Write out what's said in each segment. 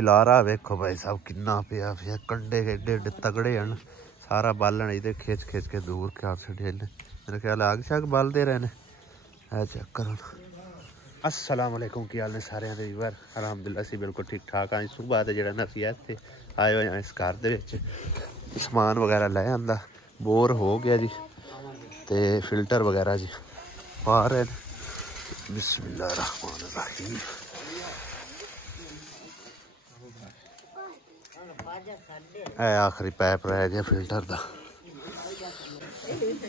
खिलारा वेखो भाई साहब किन्ना पिया पिया कंडे एडे एडे तगड़े हैं सारा बालन इधर खिच खिच के दूर कर छड़े मेरे ख्याल आग शाग बालते रहे ने चेक करो। अस्सलाम वालेकुम की हाल ने सारे व्यूअर अलहमदुलिल्लाह असीं बिल्कुल ठीक ठाक हाँ। सुबह तो जो असीं इत्थे आए हुए हैं इस घर दे विच समान वगैरह लै आंदा बोर हो गया जी ते फिल्टर वगैरह जी पा रहे बिस्मिल्लाह रहमान रहीम। आखिरी पैप रह गया फिल्टर का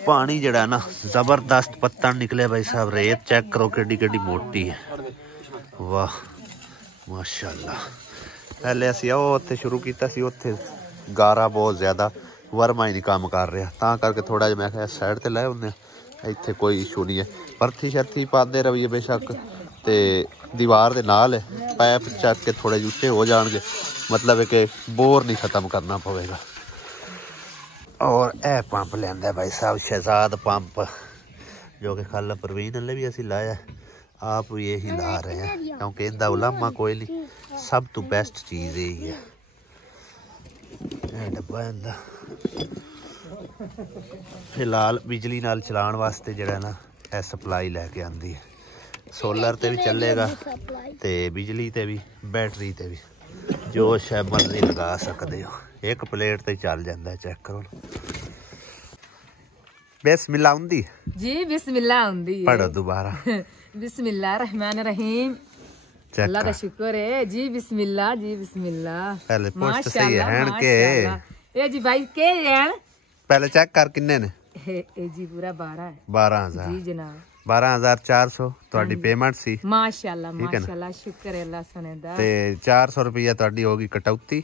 पानी जड़ा ना जबरदस्त पत्ता निकले भाई साहब। रेत चेक करो केडी केडी मोटी है वाह माशाअल्लाह। पहले असीं उत्थे शुरू किया सी उत्थे गारा बहुत ज़्यादा वर्मा ही नहीं काम कर रहा तां करके थोड़ा जिहा मैं साइड ते लै आउने इत्थे कोई इशू नहीं है। परथी शर्थी पाते रहिए बेशक ते दीवार दे नाल पैप चक के थोड़े उच्चे हो जाएंगे मतलब है कि बोर नहीं ख़त्म करना पवेगा। और यह पंप लिया भाई साहब शहजाद पंप जो कि कल परवीन ने भी असी लाया आप भी यही ला रहे हैं क्योंकि इनका उलामा कोई नहीं सब तो बेस्ट चीज़ यही है। डब्बा इनका फिलहाल बिजली नाल चलाने वास्ते जड़ा ना यह सप्लाई लैके आती है सोलर ते भी चलेगा ते बिजली ते भी बैटरी ते भी जो शायद मर्जी लगा सकते हो एक प्लेट ते चल जाता है। चेक करो बिस्मिल्लाह हुंदी जी बिस्मिल्लाह हुंदी पढ़ो दोबारा बिस्मिल्लाह रहमान रहीम अल्लाह का शुक्र है जी बिस्मिल्लाह पहले पोस्ट सही है के ए जी भाई के हैं पहले चेक कर किन्ने ने ए जी पूरा 12 है 12,000 जी जनाब 12,400 ਤੁਹਾਡੀ पेमेंट सी माशाल्लाह माशाल्लाह शुक्र है अल्लाह सने दा ते 400 रुपया ਤੁਹਾਡੀ होगी कटौती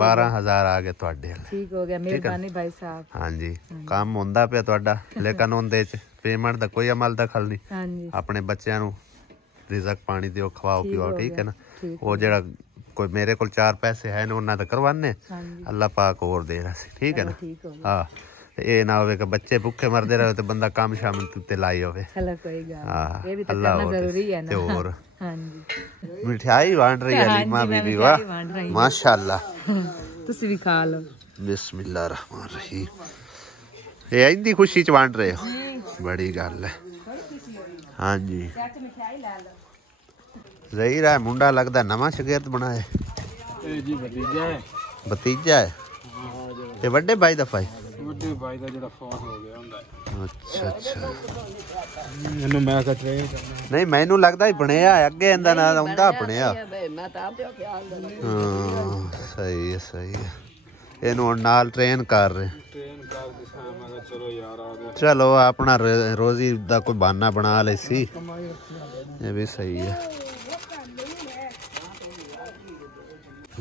12,000 आ गए ਤੁਹਾਡੇ ठीक हो गया मेहरबानी भाई साहब। हाँ जी काम ਹੁੰਦਾ ਪਿਆ ਤੁਹਾਡਾ लेकिन ਉਹਦੇ ਚ पेमेंट ਦਾ ਕੋਈ ਅਮਲ ਦਖਲ ਨਹੀਂ। हाँ जी ਆਪਣੇ ਬੱਚਿਆਂ ਨੂੰ रिजक पानी दियो खवाओ पियो ठीक है ना। वो जरा कोई मेरे को 4 पैसे है ना उन्होंने तो करवाने अल्लाह पाक और दे रहा ठीक है ना। हाँ ये ना हो कि बच्चे भूखे मरते रहे तो बंदा काम शाम ते लाई होवे अल्लाह और मिठाई बांट रही है लीमा बीबी वाह माशाअल्लाह तुसी भी खा लो बिस्मिल्लाह रहमान रहीम। ये इंदी खुशी च बांट रहे हो बड़ी गल है। हाँ जी जहीर है मुंडा लगता नवा शगिर्द बनाए जी भतीजा है ते वड्डे भाई दा भाई भाई दा जेड़ा फौत हो गया हुंदा। अच्छा अच्छा इन्हू मैं कह ट्रेन नहीं मैनू लगदा ही बनया अगे इंदा ना हुंदा बनया सही है इनू नाल ट्रेन कर रहे चलो अपना रोजी दा कोई बहाना बना ले सी ये भी सही है।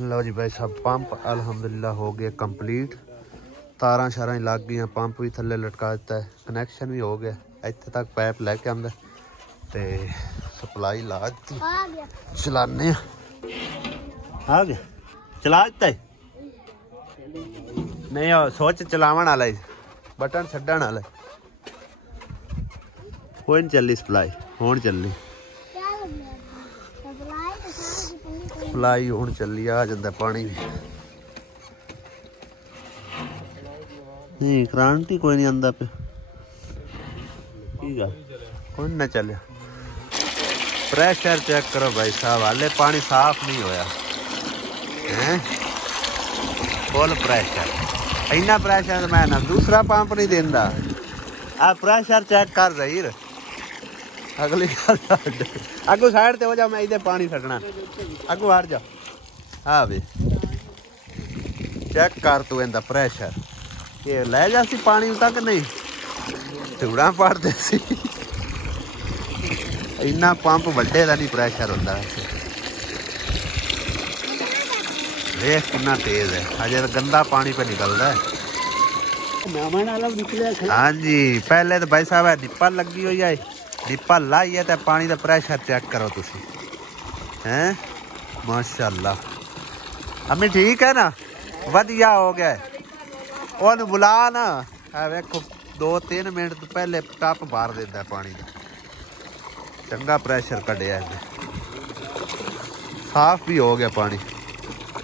लो जी भाई साहब पंप अल्हम्दुलिल्लाह हो गया कंप्लीट तारा शारा लग गई पंप भी थले लटका दिता है कनैक्शन भी हो गया इत्थे तक पैप लैके आंदा ते सप्लाई ला दी चलाने आ गया चला दिता है नहीं सोच चलावन वाला बटन छड्डण वाला कोई नहीं चली सप्लाई हुण चली सप्लाई हुण चली आ जांदा पानी भी नहीं क्रांति कोई नहीं आंदा पे ठीक है कोई ना चलिया। प्रेशर चेक करो भाई साहब हाले पानी साफ नहीं होया हैं फुल प्रेशर इन्ना प्रेशर मैं ना दूसरा पंप नहीं देंदा आ प्रेशर चेक कर रही अगली अगू साइड ते हो जाओ मैं इधर पानी छड़ना अगू हट जा। हाँ भी चेक कर तू इनका प्रेशर ये ले जा सी पानी तक नहीं धूड़ा पड़ते सी इन्ना पंप वड्डे दा नहीं प्रेशर होंदा देख कितना तेज है अजे तो गंदा पानी पे निकलता है। हाँ जी पहले तो भाई साहब निप्पल लगी हुई है निप्पल लाई है तो पानी का प्रेशर चेक करो तुसी हैं माशाअल्लाह अम्मी ठीक है ना वधिया हो गया ओनू बुला ना वेखो 2-3 मिनट तो पहले टप भर देता है पानी का चंगा प्रेशर कढ़िया साफ भी हो गया पानी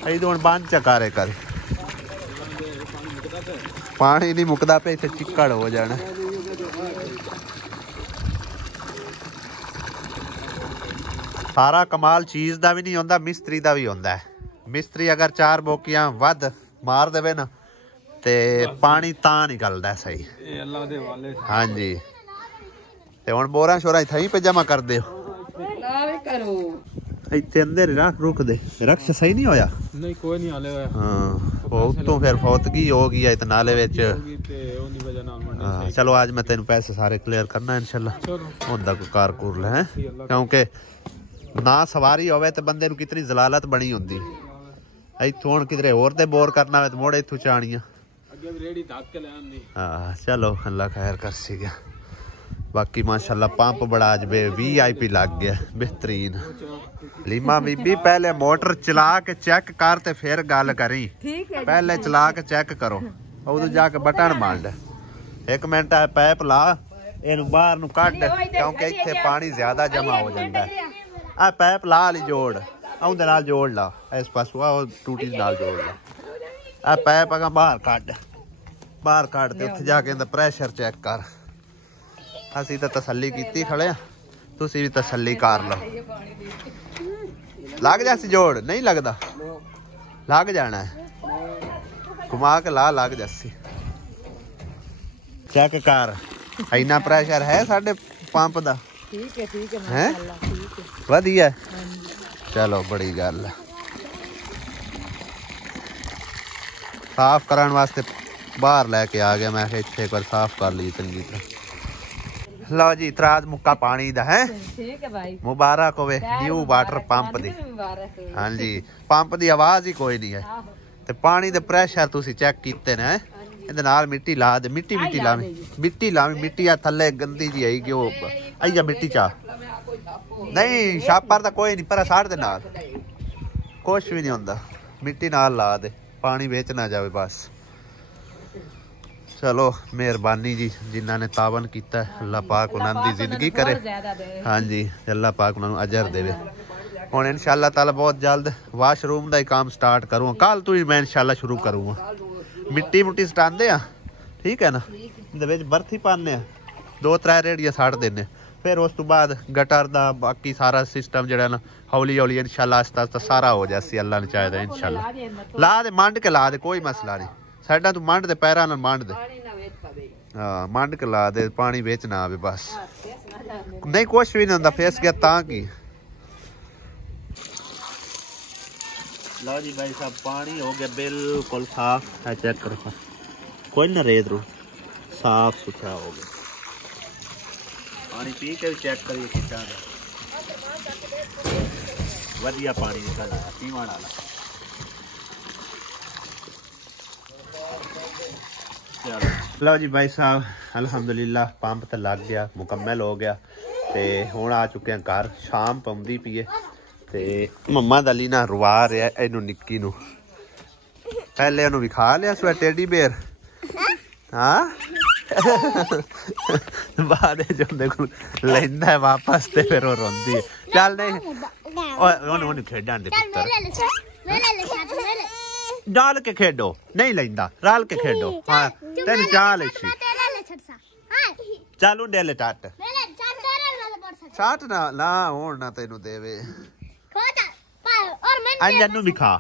ਇਹ ਹੁਣ ਬੰਦ ਚਕਾਰੇ ਕਰ ਪਾਣੀ ਨਹੀਂ ਮੁੱਕਦਾ ਪਿਆ ਇੱਥੇ ਚਿੱਕੜ ਹੋ ਜਾਣਾ ਸਾਰਾ ਕਮਾਲ ਚੀਜ਼ ਦਾ ਵੀ ਨਹੀਂ ਹੁੰਦਾ ਮਿਸਤਰੀ ਦਾ ਵੀ ਹੁੰਦਾ ਹੈ ਮਿਸਤਰੀ ਅਗਰ 4 ਬੋਕੀਆਂ ਵੱਧ ਮਾਰ ਦੇਵੇ ਨਾ ਤੇ ਪਾਣੀ ਤਾਂ ਨਿਕਲਦਾ ਸਹੀ ਇਹ ਅੱਲਾ ਦੇ ਵਾਲੇ ਹਾਂਜੀ ਤੇ ਹੁਣ ਬੋਰਾਂ ਸ਼ੋਰਾਂ ਇੱਥੇ ਹੀ ਜਮਾ ਕਰ ਦਿਓ ਕਰੋ ਇੱਥੇ ਅੰਦਰ ਰੱਖ ਰੁਕਦੇ ਰਕਸ਼ ਸਹੀ ਨਹੀਂ ਹੋਇਆ ਨਹੀਂ ਕੋਈ ਨਹੀਂ ਹਾਲੇ ਹੋਇਆ ਹਾਂ ਉਹ ਤੋਂ ਫਿਰ ਫੌਤਗੀ ਹੋ ਗਈ ਹੈ ਤੇ ਨਾਲੇ ਵਿੱਚ ਤੇ ਉਹਦੀ ਵਜ੍ਹਾ ਨਾਲ ਮੰਡੀ ਚਲੋ ਅੱਜ ਮੈਂ ਤੈਨੂੰ ਪੈਸੇ ਸਾਰੇ ਕਲੀਅਰ ਕਰਨਾ ਇਨਸ਼ਾਅੱਲਾ ਹੁੰਦਾ ਕੋਈ ਕਾਰ ਕੁਰ ਲੈ ਕਿਉਂਕਿ ਨਾ ਸਵਾਰੀ ਹੋਵੇ ਤੇ ਬੰਦੇ ਨੂੰ ਕਿਤਨੀ ਜ਼ਲਾਲਤ ਬਣੀ ਹੁੰਦੀ ਇੱਥੋਂ ਹੁਣ ਕਿਧਰੇ ਹੋਰ ਤੇ ਬੋਰ ਕਰਨਾ ਹੋਵੇ ਤੇ ਮੋੜੇ ਇੱਥੋਂ ਚਾਣੀਆਂ ਅੱਗੇ ਵੀ ਰੇੜੀ ਧੱਕ ਕੇ ਲੈ ਆਂਦੀ ਹਾਂ ਚਲੋ ਅੱਲਾ ਖੈਰ ਕਰ ਸੀਗਾ बाकी माशाल्लाह पंप बड़ा आज VIP लग गया बेहतरीन लीमा बीबी पहले मोटर चला के चेक कर ते फिर गल करी पहले चला के चेक करो उधर जाके बटन मार दे 1 मिनट है पैप ला इनू बाहर नू कट क्योंकि इत्थे पानी ज्यादा जमा हो जाता है आ पैप ला ली जोड़ उहदे नाल जोड़ ला इस पासों आ टूटी नाल जोड़ ला आ पैप अगा बाहर कट ते उत्थे जाके इंदा प्रेशर चेक कर ਅਸੀਂ ਤਾਂ ਤਸੱਲੀ ਕੀਤੀ ਖੜੇ ਆ ਤੁਸੀਂ ਵੀ ਤਸੱਲੀ ਕਰ ਲਓ ਲੱਗ ਜਾ ਸੀ ਜੋੜ ਨਹੀਂ ਲੱਗਦਾ ਲੱਗ ਜਾਣਾ ਹੈ ਘੁਮਾ ਕੇ ਲਾ ਲੱਗ ਜਾਸੀ ਚੈੱਕ ਕਰ ਇੰਨਾ ਪ੍ਰੈਸ਼ਰ ਹੈ ਸਾਡੇ ਪੰਪ ਦਾ ਠੀਕ ਹੈ ਮਾਸ਼ਾਅੱਲਾ ਠੀਕ ਹੈ ਵਧੀਆ ਚਲੋ ਬੜੀ ਗੱਲ ਹੈ ਸਾਫ਼ ਕਰਨ ਵਾਸਤੇ ਬਾਹਰ ਲੈ ਕੇ ਆ ਗਿਆ ਮੈਂ ਇੱਥੇ ਇੱਕ ਵਾਰ ਸਾਫ਼ ਕਰ ਲਈ ਚੰਗੀ ਤਰ੍ਹਾਂ लो जी इतराज मुक्का पानी दा है ठीक है भाई मुबारक होवे न्यू वाटर पंप दी हाँ जी पंप दी आवाज ही कोई नहीं है ते पानी दे प्रेशर तुसी चेक कीते ने इहदे नाल मिट्टी ला दे मिट्टी लावी मिट्टी आ थल्ले गंदी जी आई कि ओ आइया मिट्टी चा नहीं छापर दा कोई नहीं पर साड़ दे नाल कुछ भी नहीं हुंदा मिट्टी नाल ला दे पानी विच ना जावे बस चलो मेहरबानी जी जिन्होंने तावन किया अल्लाह पाक उन्होंने जिंदगी करे हाँ जी अल्लाह पाक उन्होंने अजर देवे हुण इंशाअल्लाह ताला बहुत जल्द वाशरूम का ही काम स्टार्ट करूँगा कल तो ही मैं इंशाअल्लाह शुरू करूँगा मिट्टी मुट्टी सटांदे ठीक है ना इहदे बरथी पाने 2-3 रेड़ियां सट देने फिर उस तो बाद गटर का बाकी सारा सिस्टम जो ना हौली हौली इंशाअल्लाह आस्ता आस्ता सारा हो जाए अल्लाह ने चाहे इंशाअल्लाह ला दे मंड के ला दे कोई मसला नहीं साइडा तू मंड दे पैरां नाल मंड दे हाँ मंड के ला दे पानी विच ना आवे बस नहीं कुछ भी नहीं हुंदा फेस गया तां की लो जी भाई साहब पानी हो गया बिल्कुल साफ है चेक करो कोई ना रेत रू साफ सुथरा हो गया पानी पी के भी चेक करिए कितना वधिया पानी निकल पीवन वाला लो जी भाई साहब अल्हम्दुलिल्लाह पंप तो लग गया मुकम्मल हो गया ते हुण आ चुके हैं घर शाम पौंदी पई है ते मम्मा दली ना रुआ रहा इनू निक्की नू पहले इनू विखा लिया सो टेडी बेयर हाँ बाद जो लैंदा है वापस ते फिर वो रोंदी है चल नहीं ओनू खेडण दे पुत्तर डाल के खेडो नहीं लेंदा रल के खेडो हाँ तेन चाल इसी चल डेले टाट ना ना होण ना तेनू देवे अन्नू भी खा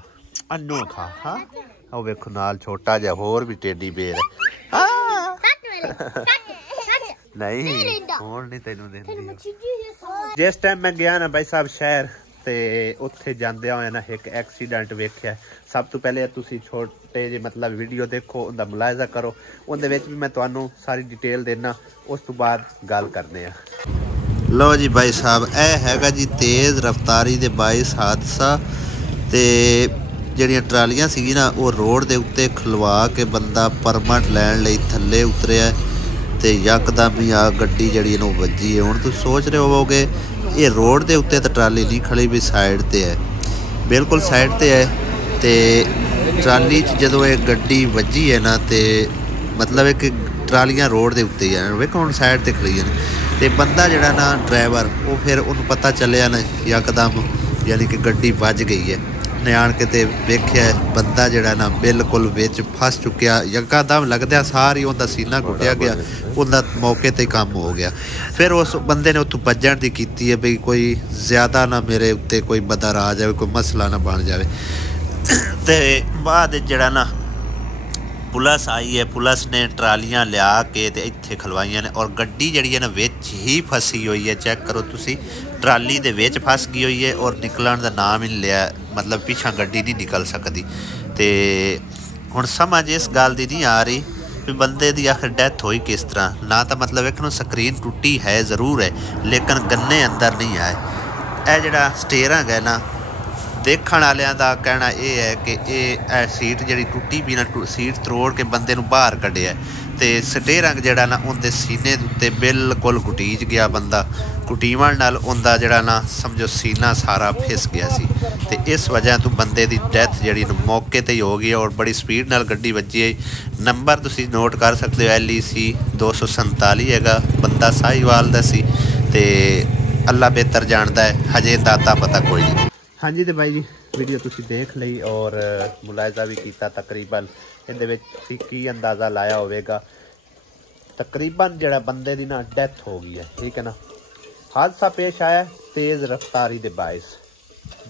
अन्नू खा हाँ ओ वेखो नाल छोटा जा होर भी टेडी बेर नहीं होण नहीं तेनू देंदी जिस टाइम मैं गया ना भाई साहब शहर ਤੇ ਉੱਥੇ ਜਾਂਦਿਆਂ ਹੋਇਆ ਨਾ ਇੱਕ ਐਕਸੀਡੈਂਟ ਵੇਖਿਆ ਸਭ ਤੋਂ ਪਹਿਲੇ ਤੁਸੀਂ ਛੋਟੇ ਜਿਹੇ ਮਤਲਬ ਵੀਡੀਓ ਦੇਖੋ ਉਹਦਾ ਮੁਲਾਜ਼ਾ ਕਰੋ ਉਹਦੇ ਵਿੱਚ ਵੀ ਮੈਂ ਤੁਹਾਨੂੰ ਸਾਰੀ ਡਿਟੇਲ ਦੇਣਾ ਉਸ ਤੋਂ ਬਾਅਦ ਗੱਲ ਕਰਦੇ ਆ ਲਓ ਜੀ ਭਾਈ ਸਾਹਿਬ ਇਹ ਹੈਗਾ ਜੀ ਤੇਜ਼ ਰਫ਼ਤਾਰੀ ਦੇ ਬਾਇਸ ਹਾਦਸਾ ਤੇ ਜਿਹੜੀਆਂ ਟਰਾਲੀਆਂ ਸੀਗੀ ਨਾ ਉਹ ਰੋਡ ਦੇ ਉੱਤੇ ਖਲਵਾ ਕੇ ਬੰਦਾ ਪਰਮਿਟ ਲੈਣ ਲਈ ਥੱਲੇ ਉਤਰਿਆ ਤੇ ਯਕਦਮ ਹੀ ਆ ਗੱਡੀ ਜਿਹੜੀ ਇਹਨੂੰ ਵੱਜੀ ਹੈ ਹੁਣ ਤੁਸੀਂ ਸੋਚ ਰਹੇ ਹੋਵੋਗੇ ਇਹ ਰੋਡ ਦੇ ਉੱਤੇ ਤਾਂ ਟਰਾਲੀ ਨਹੀਂ ਖੜੀ ਵੀ ਸਾਈਡ ਤੇ ਹੈ ਬਿਲਕੁਲ ਸਾਈਡ ਤੇ ਹੈ ਤੇ ਟਰਾਲੀ 'ਚ ਜਦੋਂ ਇਹ ਗੱਡੀ ਵੱਜੀ ਹੈ ਨਾ ਤੇ ਮਤਲਬ ਇੱਕ ਟਰਾਲੀਆਂ ਰੋਡ ਦੇ ਉੱਤੇ ਹੀ ਆ ਵੇਖੋ ਹੁਣ ਸਾਈਡ ਤੇ ਖੜੀਆਂ ਨੇ ਤੇ ਬੰਦਾ ਜਿਹੜਾ ਨਾ ਡਰਾਈਵਰ ਉਹ ਫਿਰ ਉਹਨੂੰ ਪਤਾ ਚੱਲਿਆ ਨਾ ਯਕਦਮ ਯਾਨੀ ਕਿ ਗੱਡੀ ਵੱਜ ਗਈ ਹੈ उसने आन के ते वेख्या बंदा जिहड़ा ना बिल्कुल विच फस चुकिया। यकदम लगदा सारी उहदा सीना घुटिया गया, उहदा मौके ते काम हो गया। फिर उस बंदे ने उत्थों भज्जण दी कीती है बई कोई ज़्यादा ना मेरे उत्ते कोई बदर आ जाए, कोई मसला ना बन जाए। ते बाद जिहड़ा ना पुलिस आई है, पुलिस ने ट्रालियां लिया के ते इत्थे खलवाइयां ने और गड्डी जिहड़ी है ना विच ही फसी हुई है। चेक करो तुसी, ट्राली दे विच फस गई हुई है और निकलण दा नाम ही नहीं लिया, मतलब पिछा गड्डी नहीं निकल सकती। ते हुण समझ इस गल दी नहीं आ रही भी बंदे दी आखिर डेथ होई किस तरह। ना तो मतलब एक स्क्रीन टुटी है ज़रूर है, लेकिन गन्ने अंदर नहीं आए। यह जिहड़ा स्टेयरिंग है ना, देखण वालियां दा कहना यह है कि ये सीट जिहड़ी टुटी भी ना, सीट तरोड़ के बंदे नूं बाहर कढिया ते स्टेयरिंग जिहड़ा ना उहदे सीने दे उत्ते बिल्कुल कुटीज गया। बंदा कुटीवण नाल उहदा जिहड़ा ना समझो सीना सारा फिस गया सी ते इस वजह तो बंदे दी डेथ जिहड़ी मौके ते ही हो गई और बड़ी स्पीड नाल गड्डी वजी है। नंबर तुसीं नोट कर सकते हो, LEC 247 हैगा। बंदा साहिवाल दा सी ते अल्लाह बेहतर जानदा है, हजे दाता पता कोई नहीं। हाँ जी, तो भाई जी वीडियो तुसी देख ली और मुलायजा भी किया। तकरीबन ये की अंदाज़ा लाया होगा, तकरीबन जड़ा बंदे दी ना डेथ हो गई है। ठीक है ना, हादसा पेश आया तेज़ रफ्तारी दे बायस।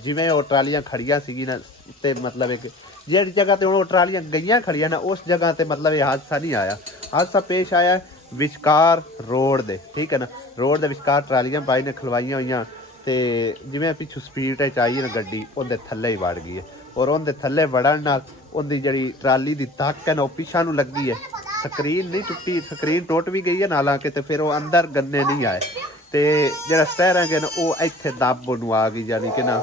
जिमें वो ट्रालियां खड़ियां सी ना ते मतलब एक जिहड़ी जगह ते वो ट्रालियां गईयां खड़ियां ना उस जगह ते मतलब ये हादसा नहीं आया। हादसा पेश आया विचकार रोड दे। ठीक है ना, रोड दे विचकार ट्रालियां पाई ने खलवाइयां हुई ते जिवें पिछू स्पीड आई है ना गड्डी उहदे थल्ले ही वड़ गई है और उहदे थल्ले वड़न नाल उहदी जिहड़ी ट्राली दी तक है ना वो पिछा नूं लगी है। स्क्रीन नहीं टुटी, स्क्रीन टुट भी गई है हालांकि, तो फिर वो अंदर गन्ने नहीं आए ते जिहड़ा स्टेयरिंग है ना वो इत्थे दब नूं आ गई, यानी कि ना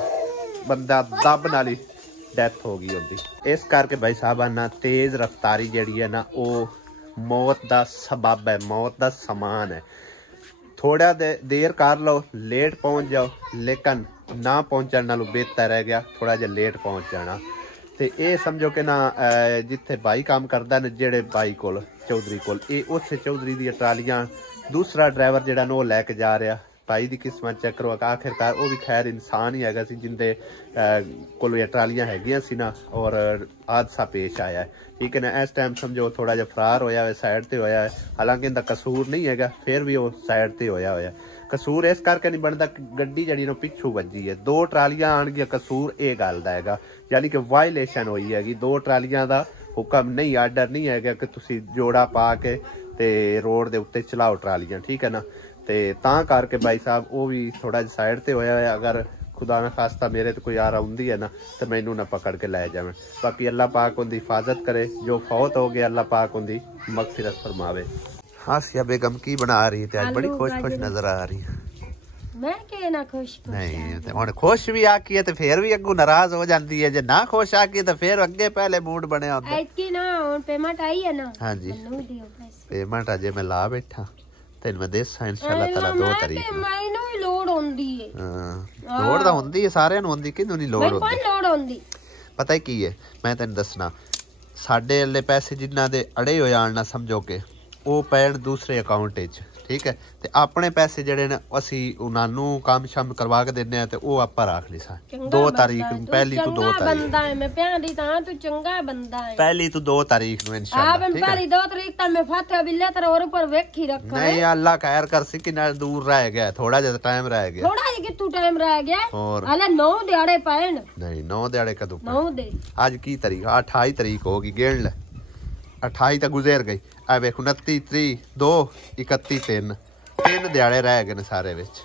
बंदा दब नाल ही डेथ हो गई उहदी। इस करके भाई साहब ना तेज़ रफ्तारी जिहड़ी है ना वो मौत दा सबब है, मौत दा समान है। थोड़ा देर कर लो, लेट पहुँच जाओ, लेकिन ना पहुँचण नालों बेहतर रह गया थोड़ा जिहा लेट पहुँच जाना। तो ये समझो कि ना जिथे भाई काम करदा न जेड़े भाई कोल चौधरी कोल, ये उस चौधरी दी ट्रालियां दूसरा ड्राइवर जिहड़ा ना वो लैके जा रहा। भाई की किस्मत चेक करो, आखिरकार वो भी खैर इंसान ही हैगा सी जिंदे कोल ये ट्रालियां हैगियां सी ना और हादसा पेश आया है। ठीक है ना, इस टाइम समझो थोड़ा जिहा फरार होया है, साइड ते होया है। हालांकि इनका कसूर नहीं हैगा, फिर भी वो साइड ते होया होया। कसूर इस करके नहीं बनता गड्डी जड़ी ना पिछू वजी है, दो ट्रालियां आनगियां, कसूर ये गल दा हैगा, यानी कि वायलेशन हुई हैगी। दो ट्रालियां दा हुक्म नहीं, आर्डर नहीं हैगा कि तुसी जोड़ा पा के ते रोड दे उत्ते चलाओ ट्रालियां। ठीक है ना, ते तां करके भाई साहब वो भी थोड़ा जिहा साइड ते होया है। अगर खुदा ना खास्ता मेरे तो कोई यार आउंदी है ना तो मैनू ना पकड़ के लै जावे। बाकी अल्लाह पाक उनकी हिफाजत करे, जो फौत हो गया अल्लाह पाक उनकी मगफिरत फरमावे। हासिया बेगम की बना रही थी आज, बड़ी खुश खुश नजर आ रही है। मैं के ना खुश नहीं ते हुण खुश भी आकी है ते फिर भी अग्गू नाराज हो जाती है, जे ना खुश आकी तो फिर अगे पहले मूड बनया होंदा। ऐतकी ना हुण पेमेंट आई है ना। हां जी, पेमेंट अजे मैं ला बैठा तेन मैं देसा इंशाअल्लाह ताला 2 तारीख ਨੂੰ ਮੈਨੂੰ ਵੀ ਲੋੜ ਹੁੰਦੀ ਹੈ। ਲੋੜ ਤਾਂ ਹੁੰਦੀ ਹੈ, ਸਾਰਿਆਂ ਨੂੰ ਹੁੰਦੀ, ਕਿਹਨੂੰ ਨਹੀਂ ਲੋੜ ਹੁੰਦੀ। ਮੈਨੂੰ ਲੋੜ ਹੁੰਦੀ ਪਤਾ ਕੀ ਹੈ, ਮੈਂ ਤੈਨੂੰ ਦੱਸਣਾ, ਸਾਡੇ ਵਾਲੇ ਪੈਸੇ ਜਿਨ੍ਹਾਂ ਦੇ ਅੜੇ ਹੋ ਜਾਣ ਨਾ ਸਮਝੋ ਕਿ ਉਹ ਪੈਣ ਦੂਸਰੇ ਅਕਾਊਂਟ 'ਚ। ठीक है, ते अपने पैसे जड़े ने असी उन्हां काम शाम करवा के देने हैं ते वो आपां रख ली सा 2 तारीख नूं, पहली तो 2 तारीख बंदा है मैं प्यारी तां तू चंगा बंदा है, पहली तो 2 तारीख नूं इंशाअल्लाह। ठीक है, पहली 2 तारीख तक मैं फातिहा बिल्ला तेरे और ऊपर वेखी रखा। नहीं अल्लाह खैर कर सी कि ना दूर रह गया, थोड़ा जिहा टाइम रह गया। थोड़ा जिहा कितू टाइम रह गया और हले 9 दिहाड़े पैण। नहीं 9 दिहाड़े कदों 9 दे आज की तारीख 28 तारीख होगी, गिण ले 28 तक गुजर गई। आ वेख 29 30 2 31 3 दिहाड़े रह गए सारे विच।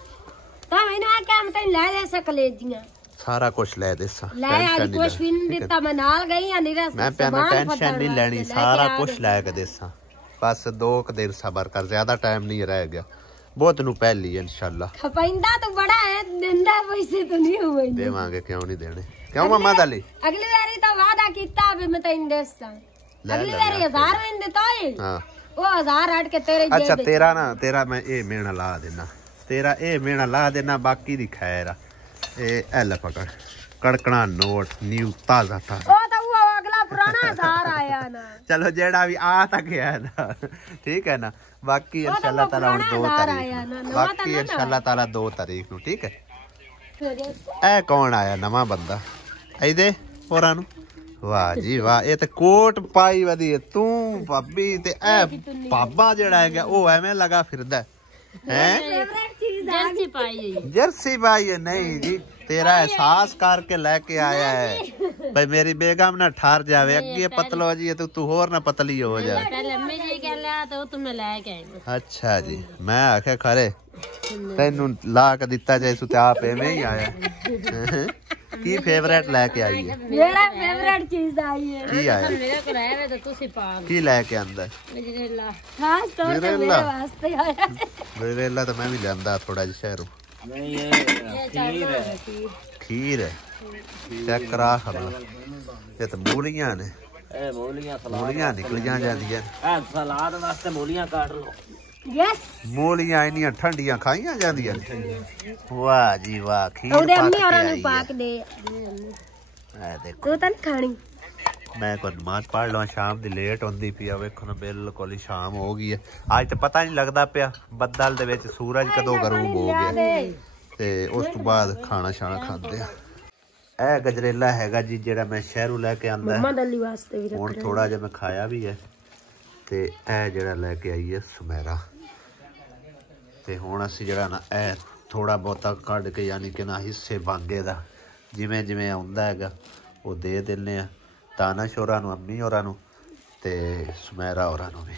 ता मैनू आ काम तैन ले दे सकले जियां सारा कुछ ले देसा, ले आज कुछ भी नहीं दिता, मैं नाल गई या निरा मैं पैना टेंशन नहीं लेनी, सारा कुछ ले के देसा। बस 2 दिन सबर कर, ज्यादा टाइम नहीं रह गया, बहुत नु पहली इंशाअल्लाह। खपैंदा तो बड़ा है, देंदा पैसे तो नहीं होवे, देवांगे क्यों नहीं देने, क्यों मम्मा दाली अगली बारी तो वादा कीता भी मैं तैन देसा, अगली बारी 1000 में देता है। हां वो 1000 हट के तेरे अच्छा तेरा ना, तेरा मैं ए मेणा ला देना, तेरा ए मेणा ला देना, बाकी दी खैर ए एल पकड़ कड़कना नोट न्यू ताजा था। ओ तो वो अगला पुराना 1000 आया ना। चलो जेड़ा भी आ तक गया ना, ठीक है ना, बाकी इंशाल्लाह ताला 2 तारीख, बाकी इंशाल्लाह ताला 2 तारीख नु। ठीक है, ए कौन आया नवा बंदा, ਇਹਦੇ ਹੋਰਾਂ ਨੂੰ ਵਾਹ ਜੀ ਵਾਹ ਇਹ ਤੇ ਕੋਟ ਪਾਈ ਵਧੀ ਤੂੰ ਭਾਬੀ ਤੇ ਇਹ ਬਾਬਾ ਜਿਹੜਾ ਹੈਗਾ ਉਹ ਐਵੇਂ ਲਗਾ ਫਿਰਦਾ ਹੈ जर्सी पाई जर्सी भाई नहीं जी तेरा एहसास करके लेके आया है भाई मेरी बेगम ना ठार जावे अगे पतलो जी तो तू होर ना पतली हो जाए पहले अम्मी जी कह लिया तो तुम्हें लेके आई अच्छा जी मैं आखे खरे तेनू ला के दिता जाए सु ते आप एवें ही आया की फेवरेट लेके आई है मेरा फेवरेट चीज आई है की आया मेरे को रहे तो तुसी पा की लेके आंदा गजरेला खास तौर पे मेरे वास्ते आया गजरेला तो मैं भी लेंदा थोड़ा जिहा शहरों खीर है चेक करा खबला ये तो मूलियां ने मूलियां निकल जांदियां सलाद वास्ते मूलियां काट लो यस मूलियां इन्नियां ठंडियां खाइयां जांदियां वाह जी वाह खीर ਉਹਦੇ ਅੰਮੀ ਹੋਰਾਂ ਨੂੰ ਪਾਕ ਦੇ ए देखो ਤੂੰ ਤਾਂ ਖਾਣੀ मैं को नमाज पढ़ लवां शाम दी लेट होंदी पिया वेखो ना बिल्कुल ही शाम हो गई है आज तो पता नहीं लगदा पिया बदल दे विच सूरज कदों गरूब हो गया ते उस तो बाद खाना शाना खांदे आ ए गजरेला हैगा जी जेड़ा मैं शहरों लेके आंदा मम्मा दली वास्ते भी हुण थोड़ा जिहा मैं खाया भी है ते ए जेड़ा लेके आई है सुमेरा ते हुण असीं जेड़ा ना ए थोड़ा बहुता कढ के यानी कि ना हिस्से बांगे दा जिवें जिवें आउंदा हैगा ਉਹ ਦੇ ਦਿੰਨੇ ਆ ਤਾਨਸ਼ ਹੋਰਾਂ ਨੂੰ ਅੰਮੀ ਹੋਰਾਂ ਨੂੰ ਤੇ ਸੁਮੈਰਾ ਹੋਰਾਂ ਨੂੰ ਵੀ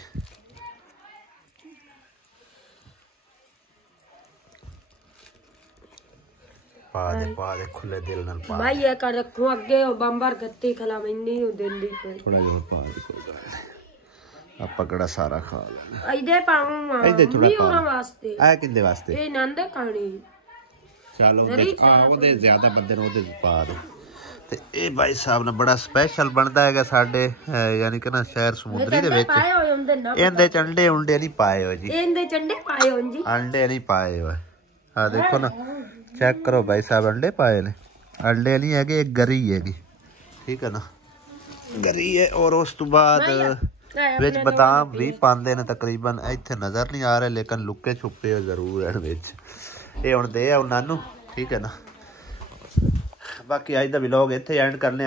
ਪਾ ਦੇ ਖੁੱਲੇ ਦਿਲ ਨਾਲ ਪਾ ਭਾਈ ਇਹ ਕਰ ਰੱਖੋ ਅੱਗੇ ਉਹ ਬੰਬਰ ਗੱਤੀ ਖਲਾ ਮੈਨੀ ਨੂੰ ਦਿੰਦੀ ਕੋਈ ਥੋੜਾ ਜਿਹਾ ਪਾ ਦੇ ਕੋਈ ਗੱਲ ਨਹੀਂ ਆਪਾਂ ਕਿਹੜਾ ਸਾਰਾ ਖਾ ਲੈਣਾ ਇਹਦੇ ਪਾਉਂ ਇਹਦੇ ਥੋੜਾ ਪਾ ਵਾਸਤੇ ਆ ਕਿੰਦੇ ਵਾਸਤੇ ਇਹ ਨੰਦ ਖਾਣੀ ਚਲੋ ਉਹਦੇ ਜ਼ਿਆਦਾ ਬੰਦੇ ਨੂੰ ਉਹਦੇ ਪਾ ਦੋ ਤੇ ਇਹ ਭਾਈ ਸਾਹਿਬ ਨੇ ਬੜਾ ਸਪੈਸ਼ਲ ਬਣਦਾ ਹੈਗਾ ਸਾਡੇ ਯਾਨੀ ਕਿ ਨਾ ਸ਼ਹਿਰ ਸਮੁੰਦਰੀ ਦੇ ਵਿੱਚ ਪਾਏ ਹੋਏ ਹੁੰਦੇ ਨਾ ਇਹਦੇ ਚੰਡੇ ਉੰਡੇ ਨਹੀਂ ਪਾਏ ਹੋਏ ਜੀ ਇਹਦੇ ਚੰਡੇ ਪਾਏ ਹੋਣ ਜੀ अंडे नहीं पाए हुए हाँ देखो ना चेक करो भाई साहब अंडे पाए ने अंडे नहीं है एक गरी हैगी ठीक है ना गरी है और उस तो बाद विच बादाम भी पाते ने तकरीबन इत्थे नजर नहीं आ रहे लेकिन लुके छुपे जरूर है विच ये हुण दे नानू ठीक है ना बाकी अज दा व्लॉग इत्थे एंड करने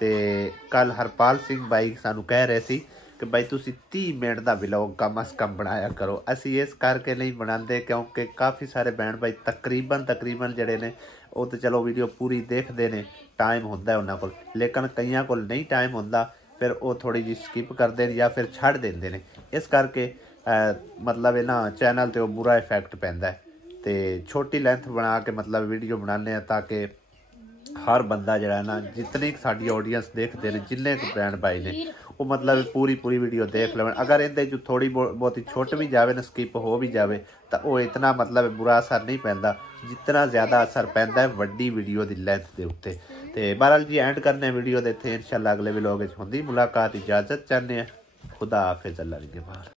ते कल हरपाल सिंह भाई सानू कह रहे सी कि भाई तुसी 30 मिनट का व्लॉग कम अज कम बनाया करो असी इस करके नहीं बनाते क्योंकि काफ़ी सारे भैन भाई तकरीबन जड़े ने वो तो चलो वीडियो पूरी देखते हैं टाइम होंदा उन्होंने को लेकिन कईयां को नहीं टाइम होंदा फिर वो थोड़ी जी स्किप करते हैं या फिर छड़ देंगे ने इस करके मतलब इन्ह चैनल ते बुरा इफेक्ट पैंदा है तो छोटी लेंथ बना के मतलब वीडियो बनाने ताकि हर बंदा जरा ना जितनी साडी ऑडियंस देखते हैं जिन्ने भैन भाई ने वो मतलब पूरी वीडियो देख लेवन अगर इहदे थोड़ी बहुत छुट भी जाए ना स्किप हो भी जाए तो वो इतना मतलब बुरा असर नहीं पैंदा जितना ज़्यादा असर पैंदा है वड्डी वीडियो की लेंथ के उत्ते ते बहरहाल जी एंड करने वीडियो दे थे इंशाल्लाह अगले व्लॉग होंदी मुलाकात इजाजत चाहते हैं खुदा हाफिज़ अल्लाह के बाहर।